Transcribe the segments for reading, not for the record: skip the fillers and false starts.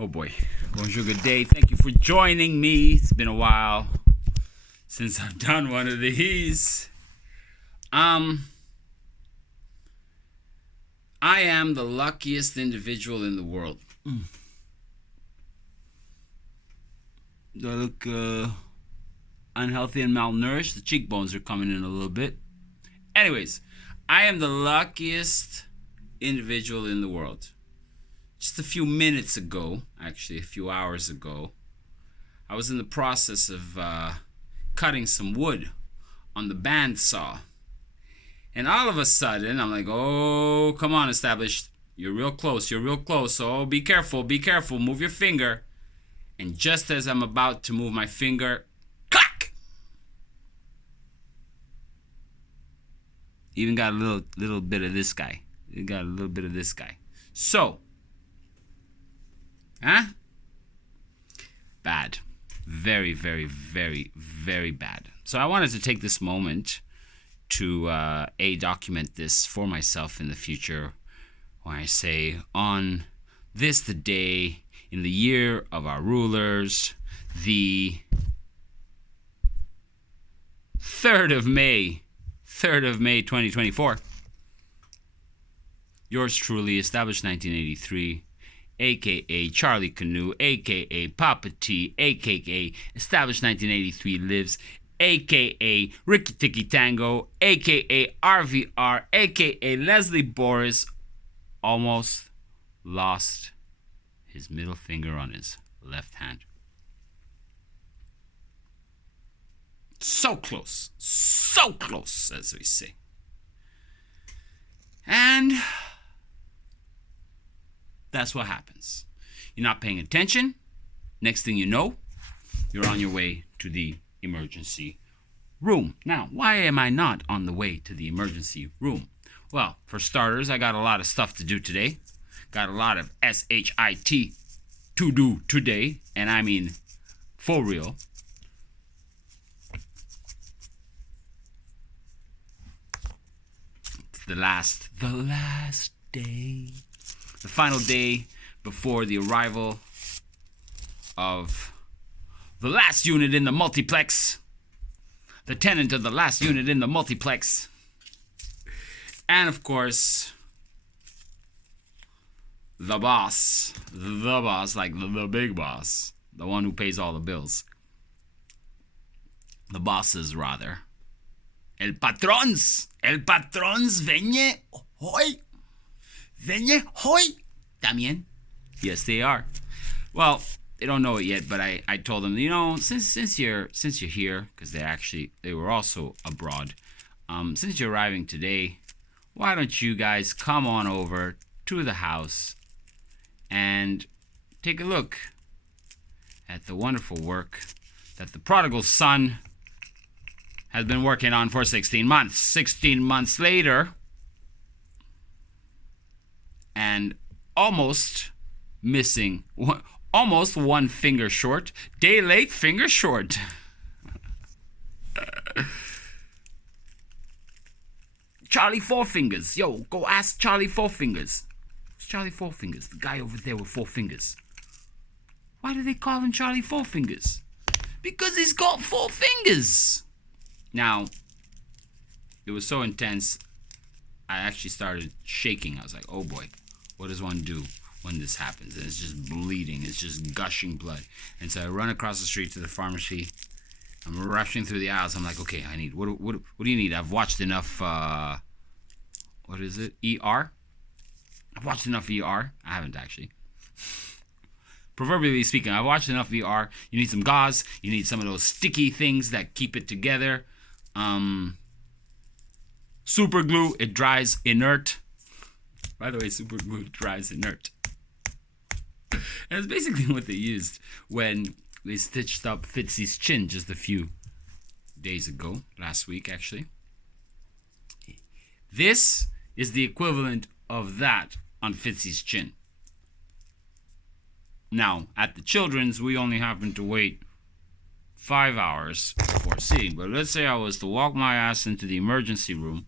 Oh boy. Bonjour, good day. Thank you for joining me. It's been a while since I've done one of these. I am the luckiest individual in the world. Do I look unhealthy and malnourished? The cheekbones are coming in a little bit. Anyways, I am the luckiest individual in the world. Just a few minutes ago, actually a few hours ago, I was in the process of cutting some wood on the bandsaw. And all of a sudden, I'm like, oh, come on, Established. You're real close, Oh, be careful, move your finger. And just as I'm about to move my finger, clack! Even got a little bit of this guy. So, bad. Very, very, very, very bad. So I wanted to take this moment to document this for myself in the future when I say, on this the day in the year of our rulers, the 3rd of May 2024. Yours truly, Established 1983, a.k.a. Charlie Canoe, a.k.a. Papa T, a.k.a. Established 1983 Lives, a.k.a. Ricky Tiki Tango, a.k.a. RVR, a.k.a. Leslie Boris, almost lost his middle finger on his left hand. So close, as we say. And that's what happens. You're not paying attention. Next thing you know, you're on your way to the emergency room. Now, why am I not on the way to the emergency room? Well, for starters, I got a lot of stuff to do today. Got a lot of SHIT to do today, and I mean for real. It's the last day, the final day before the arrival of the last unit in the multiplex, the tenant of the last unit in the multiplex, and of course, the boss, like the big boss, the one who pays all the bills. The bosses, rather. El patrons venye hoy, también. Yes, they are. Well, they don't know it yet, but I told them, since you're here, because they were also abroad. Since you're arriving today, why don't you guys come on over to the house and take a look at the wonderful work that the prodigal son has been working on for 16 months. 16 months later, and almost missing, almost one finger short. Day late, finger short. Charlie Four Fingers. Yo, go ask Charlie Four Fingers. It's Charlie Four Fingers, the guy over there with 4 fingers. Why do they call him Charlie Four Fingers? Because he's got 4 fingers. Now, it was so intense, I actually started shaking. I was like, oh boy, what does one do when this happens? And it's just bleeding. It's just gushing blood. And so I run across the street to the pharmacy. I'm rushing through the aisles. I'm like, okay, I need, what do you need? I've watched enough, what is it? ER? I've watched enough ER. I haven't actually. Proverbially speaking, I've watched enough ER. You need some gauze. You need some of those sticky things that keep it together. Super glue, it dries inert. By the way, super glue dries inert. And it's basically what they used when they stitched up Fitzy's chin just a few days ago, last week actually. This is the equivalent of that on Fitzy's chin. Now, at the children's, we only happened to wait 5 hours before seeing. But let's say I was to walk my ass into the emergency room.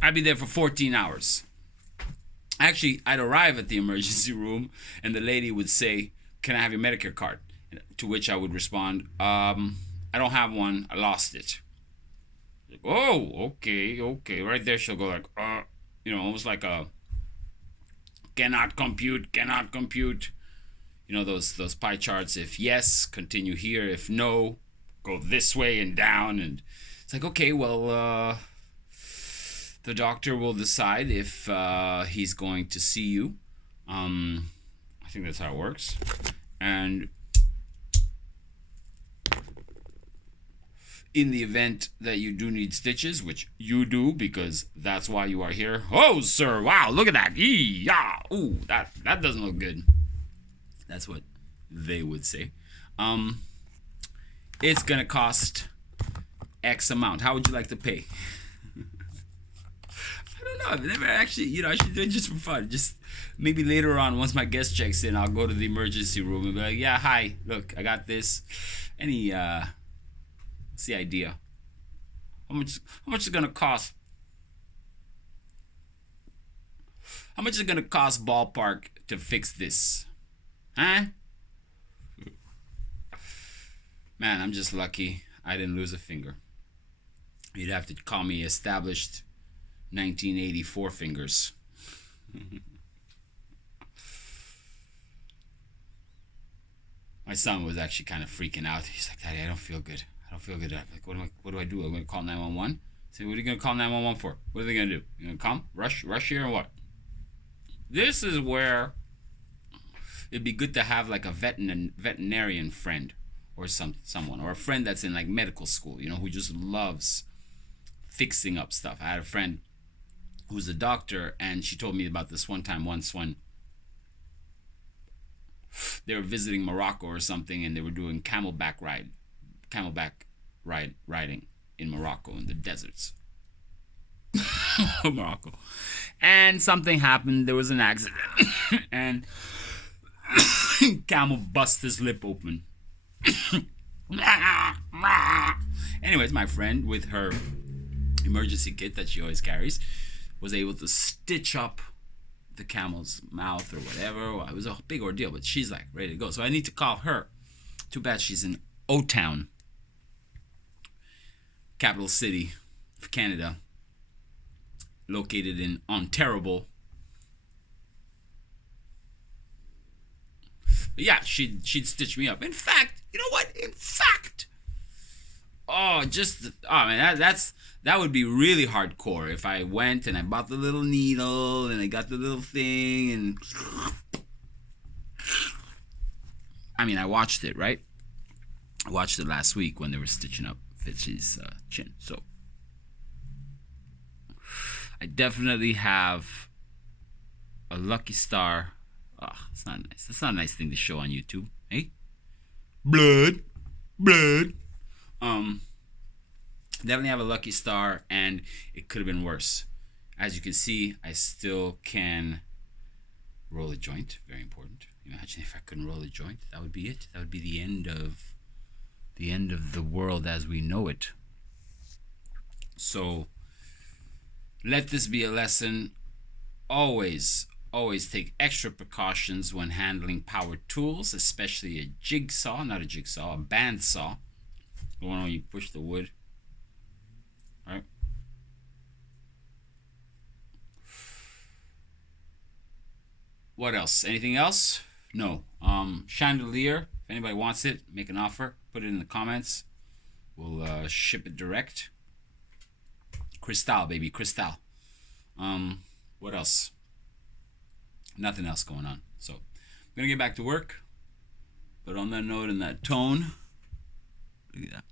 I'd be there for 14 hours. Actually, I'd arrive at the emergency room, and the lady would say, "Can I have your Medicare card?" To which I would respond, "I don't have one. I lost it." Like, oh, okay, okay. Right there, she'll go like, almost like a cannot compute, cannot compute. You know those pie charts. If yes, continue here. If no, go this way and down. And it's like, okay, well, the doctor will decide if he's going to see you. I think that's how it works. And in the event that you do need stitches, which you do because that's why you are here. Oh, sir, wow, look at that. Yeah, ooh, that doesn't look good. That's what they would say. It's gonna cost X amount. How would you like to pay? I don't know. I've never actually, I should do it just for fun. Just maybe later on, once my guest checks in, I'll go to the emergency room and be like, yeah, hi, look, I got this. What's the idea? How much is it gonna cost? How much is it gonna cost ballpark to fix this? Huh? Man, I'm just lucky I didn't lose a finger. You'd have to call me established 1984 fingers. My son was actually kind of freaking out. He's like, "Daddy, I don't feel good. I don't feel good." I'm like, what do I do? I'm going to call 911? I said, what are you going to call 911 for? What are they going to do? You going to come? Rush here or what? This is where it'd be good to have like a veterinarian friend or someone, or a friend that's in like medical school, who just loves fixing up stuff. I had a friend who was a doctor, and she told me about this once when they were visiting Morocco or something, and they were doing camelback riding in Morocco in the deserts. Morocco. And something happened. There was an accident, and camel bust his lip open. Anyways, my friend, with her emergency kit that she always carries, was able to stitch up the camel's mouth or whatever. Well, it was a big ordeal, but she's like ready to go. So I need to call her. Too bad she's in O-Town, capital city of Canada, located in Ontario. But yeah, she'd stitch me up. In fact, you know what? Man, that would be really hardcore if I went and I bought the little needle and I got the little thing and I watched it, right? I watched it last week when they were stitching up Fitzy's chin. So I definitely have a lucky star. Oh, it's not nice. That's not a nice thing to show on YouTube. Hey? Blood. Definitely have a lucky star, and it could have been worse. As you can see, I still can roll a joint. Very important. Imagine if I couldn't roll a joint. That would be it. That would be the end of the world as we know it. So let this be a lesson. Always take extra precautions when handling power tools, especially a bandsaw. The one where you push the wood. Right? What else? Anything else? No. Chandelier. If anybody wants it, make an offer. Put it in the comments. We'll ship it direct. Cristal, baby. Cristal. What else? Nothing else going on. So, I'm going to get back to work. But on that note and that tone, look at that.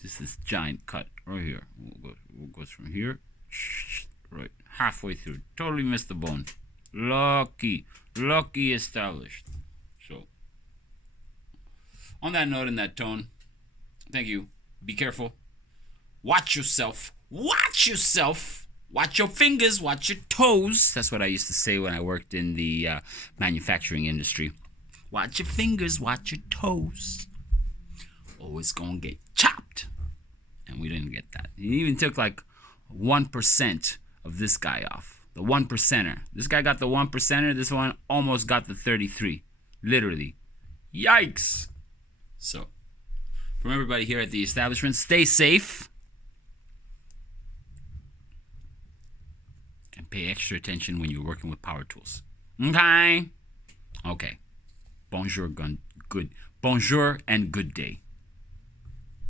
Just this giant cut right here. We'll go from here, right halfway through. Totally missed the bone. Lucky established. So, on that note and that tone, thank you. Be careful. Watch yourself. Watch your fingers, watch your toes. That's what I used to say when I worked in the manufacturing industry. Watch your fingers, watch your toes. Oh, it's gonna get chopped. And we didn't get that. He even took like 1% of this guy off. The 1%er. This guy got the 1%er. This one almost got the 33. Literally. Yikes. So, from everybody here at the establishment, stay safe. And pay extra attention when you're working with power tools. Okay? Okay. Bonjour and good day.